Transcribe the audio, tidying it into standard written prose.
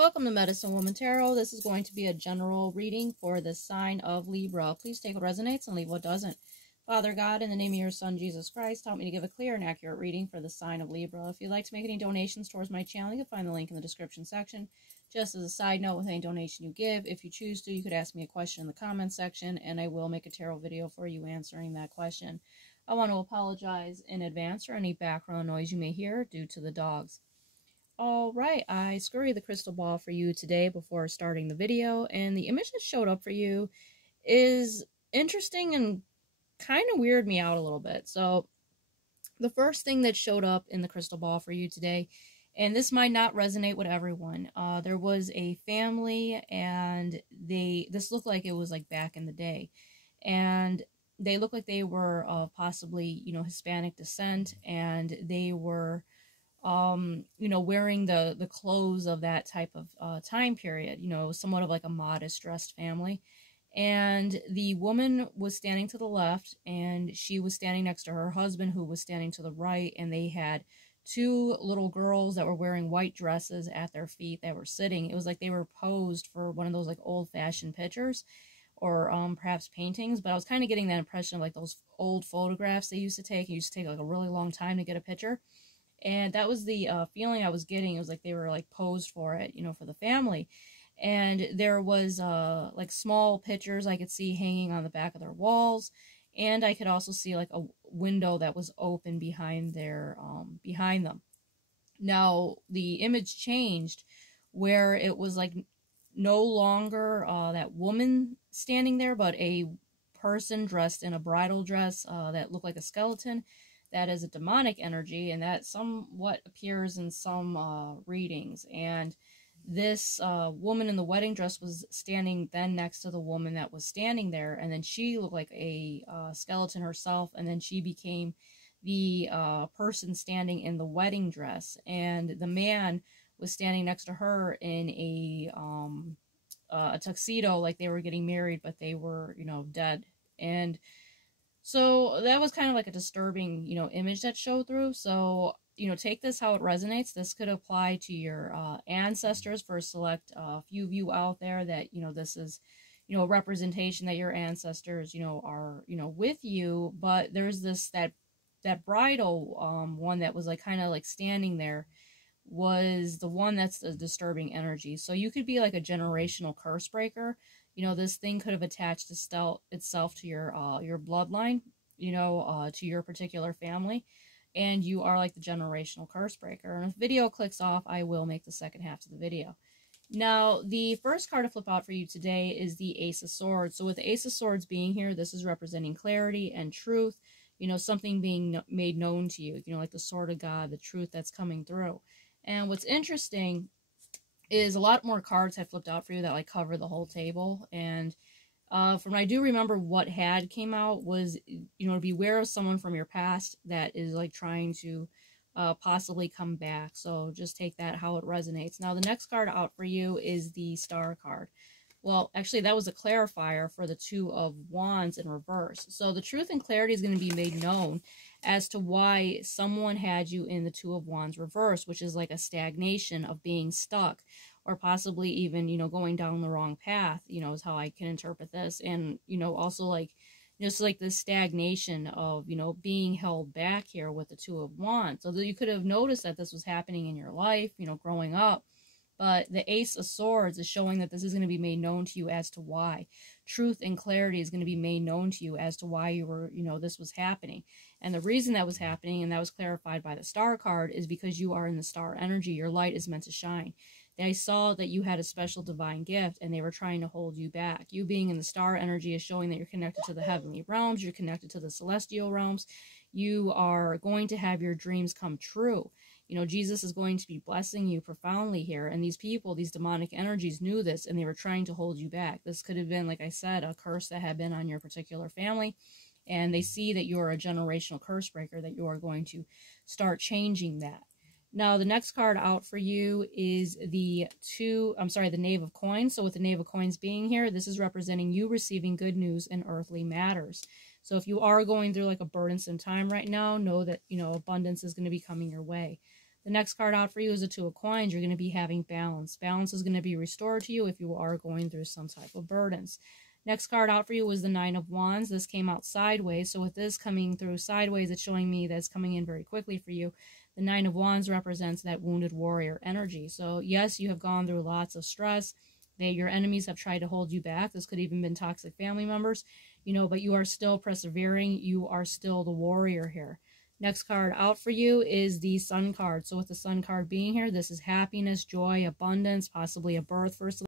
Welcome to Medicine Woman Tarot. This is going to be a general reading for the sign of Libra. Please take what resonates and leave what doesn't. Father God, in the name of your Son, Jesus Christ, help me to give a clear and accurate reading for the sign of Libra. If you'd like to make any donations towards my channel, you can find the link in the description section. Just as a side note, with any donation you give, if you choose to, you could ask me a question in the comments section, and I will make a tarot video for you answering that question. I want to apologize in advance for any background noise you may hear due to the dogs. Alright, I scurried the crystal ball for you today before starting the video, and the image that showed up for you is interesting and kind of weirded me out a little bit. So, the first thing that showed up in the crystal ball for you today, and this might not resonate with everyone, there was a family, and this looked like it was like back in the day, and they looked like they were possibly, Hispanic descent, and they were wearing the clothes of that type of time period, somewhat of like a modest dressed family. And the woman was standing to the left, and she was standing next to her husband, who was standing to the right, and they had two little girls that were wearing white dresses at their feet that were sitting. It was like they were posed for one of those like old-fashioned pictures, or perhaps paintings, but I was kind of getting that impression of like those old photographs they used to take. It used to take like a really long time to get a picture. And that was the feeling I was getting. It was like they were like posed for it, for the family. And there was like small pictures I could see hanging on the back of their walls. And I could also see like a window that was open behind behind them. Now, the image changed where it was like no longer that woman standing there, but a person dressed in a bridal dress that looked like a skeleton. That is a demonic energy, and that somewhat appears in some readings. And this woman in the wedding dress was standing then next to the woman that was standing there, and then she looked like a skeleton herself, and then she became the person standing in the wedding dress, and the man was standing next to her in a tuxedo, like they were getting married, but they were, dead. And so that was kind of like a disturbing, image that showed through. So, take this how it resonates. This could apply to your ancestors for a select few of you out there that, this is, a representation that your ancestors, are, with you. But there's that bridal one that was like kind of like standing there was the one that's the disturbing energy. So you could be like a generational curse breaker. This thing could have attached itself to your bloodline, to your particular family, and you are like the generational curse breaker. And if the video clicks off, I will make the second half of the video. Now, the first card to flip out for you today is the Ace of Swords. So with the Ace of Swords being here, this is representing clarity and truth, something being made known to you, like the sword of God, the truth that's coming through. And what's interesting is a lot more cards I flipped out for you that like cover the whole table. And from I do remember what had came out was, to beware of someone from your past that is like trying to possibly come back. So just take that how it resonates. Now the next card out for you is the Star card. Well, actually that was a clarifier for the Two of Wands in reverse. So the truth and clarity is going to be made known as to why someone had you in the Two of Wands reverse, which is like a stagnation of being stuck, or possibly even, going down the wrong path, is how I can interpret this. And, also like, just like the stagnation of, being held back here with the Two of Wands. So that you could have noticed that this was happening in your life, growing up. But the Ace of Swords is showing that this is going to be made known to you as to why. Truth and clarity is going to be made known to you as to why you were, this was happening. And the reason that was happening, and that was clarified by the Star card, is because you are in the star energy. Your light is meant to shine. They saw that you had a special divine gift, and they were trying to hold you back. You being in the star energy is showing that you're connected to the heavenly realms. You're connected to the celestial realms. You are going to have your dreams come true. Jesus is going to be blessing you profoundly here. And these people, these demonic energies knew this, and they were trying to hold you back. This could have been, like I said, a curse that had been on your particular family. And they see that you're a generational curse breaker, that you are going to start changing that. Now, the next card out for you is the Knave of Coins. So with the Knave of Coins being here, this is representing you receiving good news in earthly matters. So if you are going through like a burdensome time right now, know that, abundance is going to be coming your way. The next card out for you is the Two of Coins. You're going to be having balance. Balance is going to be restored to you if you are going through some type of burdens. Next card out for you was the Nine of Wands. This came out sideways. So with this coming through sideways, it's showing me that it's coming in very quickly for you. The Nine of Wands represents that wounded warrior energy. So yes, you have gone through lots of stress. Your enemies have tried to hold you back. This could even been toxic family members, but you are still persevering. You are still the warrior here. Next card out for you is the Sun card. So with the Sun card being here, this is happiness, joy, abundance, possibly a birth, first